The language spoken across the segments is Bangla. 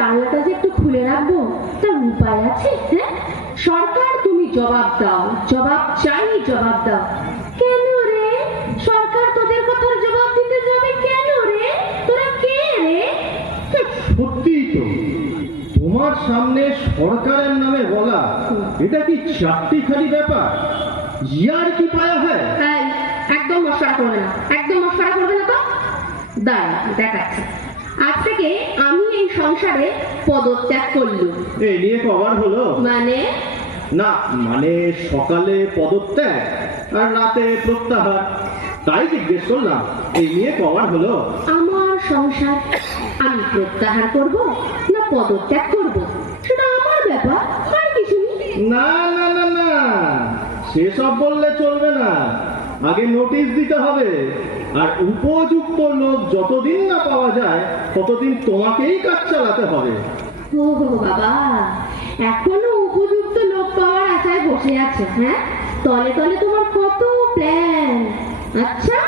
জানলাটা যে একটু খুলে রাখবো, তার উপায় আছে? হ্যাঁ, সরকার তুমি জবাব দাও, জবাব চাই, জবাব দাও। কেন রে, সরকার তোদের কথার জবাব দিতে যাবে কেন রে? তোরা কে রে? সত্যিই তো, তোমার সামনে সরকারের নামে বলা, এটা কি চারটিখানি ব্যাপার? ইয়ার কি পায়া হয়? হ্যাঁ, একদম মশলা করবে না, একদম মশলা করবে না তো। দাঁড়া, দেখাচ্ছি। আজ থেকে আমি এই সংসারে পদত্যাগ করলুম। এই নিয়ে কবার হলো? মানে না, মানে সকালে পদত্যাগ আর রাতে প্রত্যাহার, তাই জিজ্ঞেস করলাম। এই নিয়ে কবার হলো? আমার সংসার আমি প্রত্যাহার করব না পদত্যাগ করব, সেটা আমার ব্যাপার, আর কিছু নেই। না না না না, সেসব বললে চলবে না। আগে নোটিশ দিতে হবে, আর উপযুক্ত লোক যতদিন না পাওয়া যায় ততদিন তোমাকেই কাজ চালাতে হবে। ও বাবা, এখনো উপযুক্ত লোক পাওয়ার আশায় বসে আছে? হ্যাঁ, তলে তলে তোমার কত প্ল্যান। আচ্ছা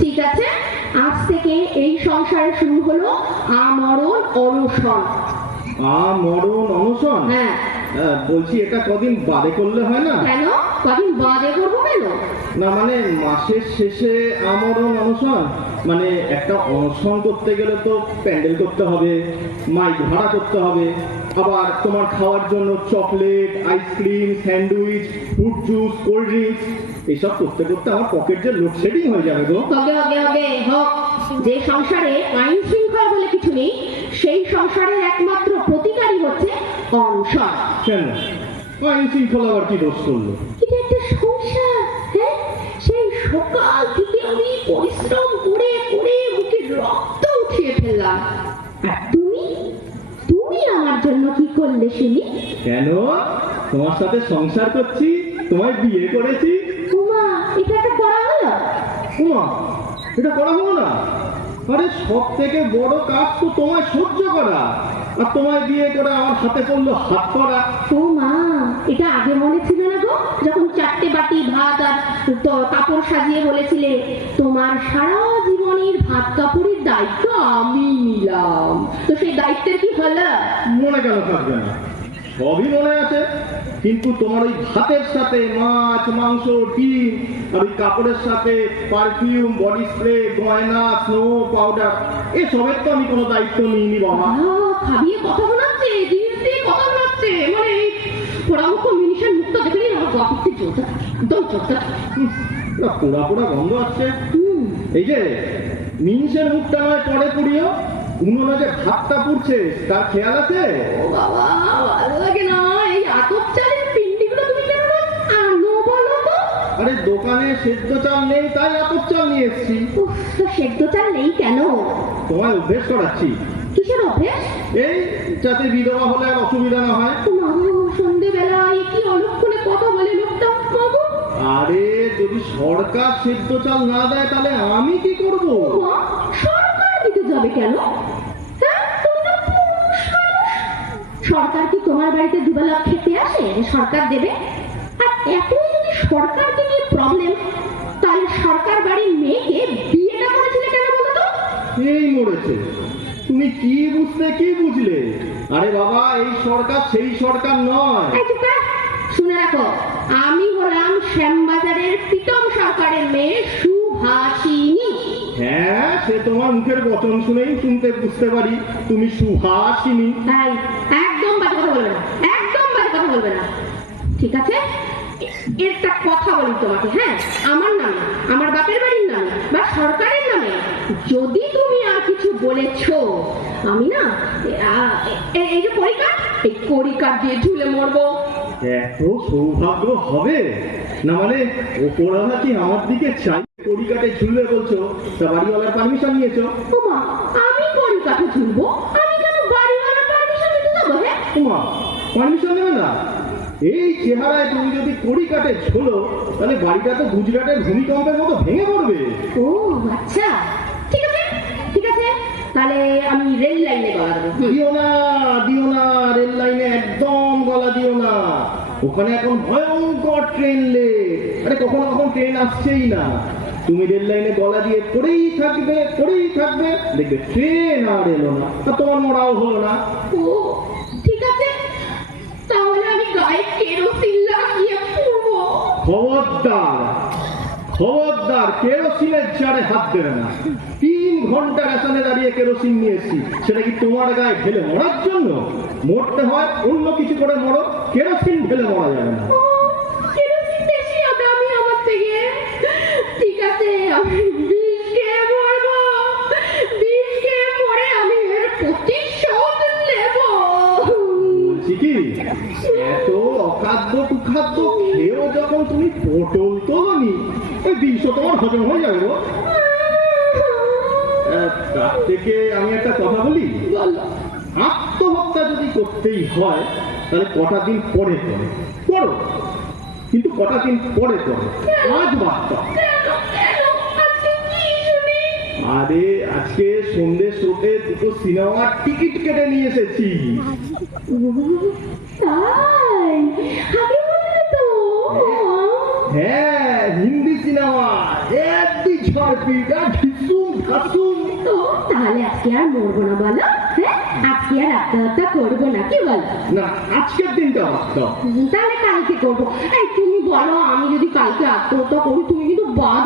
ঠিক আছে, আজ থেকে এই সংসারে শুরু হলো আমরণ অনশন। মরণ অনশন? হ্যাঁ। বলছি, এটা কদিন বাদে করলে হয় না? কেন কদিন বাদে করবো কেন? না মানে মাসের শেষে আমরণ অনশন, মানে একটা অনশন করতে গেলে তো প্যান্ডেল করতে হবে, মাইক ভাড়া করতে হবে, আবার তোমার খাওয়ার জন্য chocolate, ice cream, sandwich, fruit juice, cold drinks, এইসব করতে করতে আমার পকেট যে লোডশেডিং হয়ে যাবে গো। হবে হোক। যে সংসারে আইন শৃঙ্খলা বলে কিছু নেই, সেই সংসারের একমাত্র প্রতিকারই হচ্ছে অনশন। কেন, আইন শৃঙ্খলা আবার কি দোষ করলো? এটা একটা সংসার। হ্যাঁ, সেই সকাল থেকে আমি পরিশ্রম করে করে মুখে রক্ত উঠিয়ে ফেললাম, আর তুমি তুমি আমার জন্য কি করলে শুনি? কেন, তোমার সাথে সংসার করছি, তোমায় বিয়ে করেছি। উমা, এটা একটা করা হলো? উমা, এটা করা হলো না? আরে সব থেকে বড় কাজ তো তোমায় সহ্য করা, আর তোমায় বিয়ে করে আমার হাতে পড়লো হাত করা। ও মা, এটা আগে মনে ছিল না গো, যখন 4টে বাটি ভাত আর কাপড় সাজিয়ে বলেছিলে তোমার সারা জীবনের ভাত কাপড়ের দায়িত্ব আমি নিলাম, তো সেই দায়িত্বের কি হলো? মনে কেন থাকবে না? সবই মনে আছে, কিন্তু তোমার ওই ভাতের সাথে মাছ, মাংস, ডিম, আর ওই কাপড়ের সাথে পারফিউম, বডি স্প্রে, গয়না, স্নো পাউডার, এসবের তো আমি কোনো দায়িত্ব নিইনি বাবা। খাবিয়ে কথা শোনাচ্ছে, জিনিস দিয়ে কথা শোনাচ্ছে, মানে এই পরামর্শ মিনিশন মুক্ত দেখলে আমার গপিতে চলতে একদম চলতে। পোড়া পোড়া গন্ধ আসছে। এই যে মিনিশের মুখটা নয় পরে পুড়িও, উনুনে যে ভাতটা পুড়ছে তার খেয়াল আছে? ও বাবা, ভালো লাগে না এই আতপ চালের পিন্ডিগুলো, তুমি কেন আনো বলো তো? আরে দোকানে সেদ্ধ চাল নেই, তাই আতপ চাল নিয়ে এসছি। উফ, তো সেদ্ধ চাল নেই কেন? তোমায় অভ্যেস করাচ্ছি। কিসের অভ্যেস? এই যাতে বিধবা হলে আর অসুবিধা না হয়। সন্ধ্যেবেলায় কি অলক্ষণে কথা বলে লোকটা বাবু। আরে যদি সরকার সেদ্ধ চাল না দেয় তাহলে আমি কি করব? সরকার দিতে যাবে কেন? হ্যাঁ, তুমি তো পুরুষ মানুষ। সরকার কি তোমার বাড়িতে দুবেলা খেতে আসে? সরকার দেবে? আর এতই যদি সরকারকে নিয়ে প্রবলেম, তাহলে সরকার বাড়ির মেয়েকে বিয়েটা করেছিলে কেন বলতো? এই মরেছে, তুমি কি বুঝতে কি বুঝলে? আরে বাবা, এই সরকার সেই সরকার নয়। শুনে রাখো, আমি হলাম শ্যামবাজারের প্রীতম সরকারের মেয়ে সুভাষিনী। হ্যাঁ, সে তোমার মুখের বচন শুনেই শুনতে বুঝতে পারি তুমি সুহাসিনী। তাই একদম বাজে কথা বলবে না, একদম বাজে কথা বলবে না, ঠিক আছে? একটা কথা বলি তোমাকে, হ্যাঁ, আমার নামে, আমার বাপের বাড়ির নামে বা সরকারের নামে যদি তুমি আর কিছু বলেছো, আমি না এই যে কড়িকাঠ, এই কড়িকাঠ দিয়ে ঝুলে মরবো। এত সৌভাগ্য হবে না? মানে ওপরওয়ালা কি আমার দিকে চাই? কড়িকাঠে ঝুলবে বলছো, তা বাড়িওয়ালার পারমিশন নিয়েছো? ওমা, আমি কড়িকাঠে ঝুলবো? আমি কেন বাড়িওয়ালার পারমিশন নিতে যাবো? হ্যাঁ, ওমা, পারমিশন নেবে না? এই চেহারায় তুমি যদি কড়িকাঠে ঝোলো, তাহলে বাড়িটা তো গুজরাটের ভূমিকম্পের মতো ভেঙে পড়বে। ও আচ্ছা, ঠিক আছে ঠিক আছে, তাহলে আমি রেল লাইনে গলা দেবো। দিও না, দিও না, রেল লাইনে একদম গলা দিও না। ওখানে এখন ভয়ঙ্কর ট্রেন লেট। আরে কখনো কখন ট্রেন আসছেই না। তুমি রেল লাইনে গলা দিয়ে পড়েই থাকবে, দেখবে ট্রেন আর এলো না, আর তোমার মরাও হলো না। ও ঠিক আছে, তাহলে আমি গায়ে কেরোসিন লাগিয়ে পড়বো। খবরদার কেরোসিনের জারে হাত দেবে না। 3 ঘন্টা রেশনে দাঁড়িয়ে কেরোসিন নিয়েছি, সেটা কি তোমার গায়ে ঢেলে মরার জন্য? মরতে হয় অন্য কিছু করে মরো, কেরোসিন ঢেলে মরা যাবে না। ও, কেরোসিন বেশি দামি আমার থেকে। ঠিক আছে, আমি বিষ খেয়ে মরবো। বিষ খেয়ে মরে আমি এর প্রতিশোধ নেব। বলছি কি, এত অখাদ্য কুখাদ্য খেয়েও যখন তুমি পটল তোলনি, ওই 200 তোমার হজম হয়ে যাবে গো। তার থেকে আমি একটা কথা বলি, বলো। আত্মহত্যা যদি করতেই হয় তাহলে কটা দিন পরে করো, কিন্তু কটা দিন পরে করো, আজ বাদ দাও। কেন আজকে কি শুনি? আরে আজকে সন্ধ্যে শোতে 2টো সিনেমার টিকিট কেটে নিয়ে এসেছি। তাই আগে বললে তো। হ্যাঁ, হিন্দি সিনেমা, একটি ঝড়পিট আর ঢিসুম ঢাসুম। তো তাহলে আজকে আর মরবো না বলো? হ্যাঁ, আজকে আর আত্মহত্যা করবো না, কি বলো? না, আজকের দিনটা বাদ দাও। তাহলে কালকে করবো। এই তুমি বলো, আমি যদি কালকে আত্মহত্যা করি তুমি কিন্তু বাদ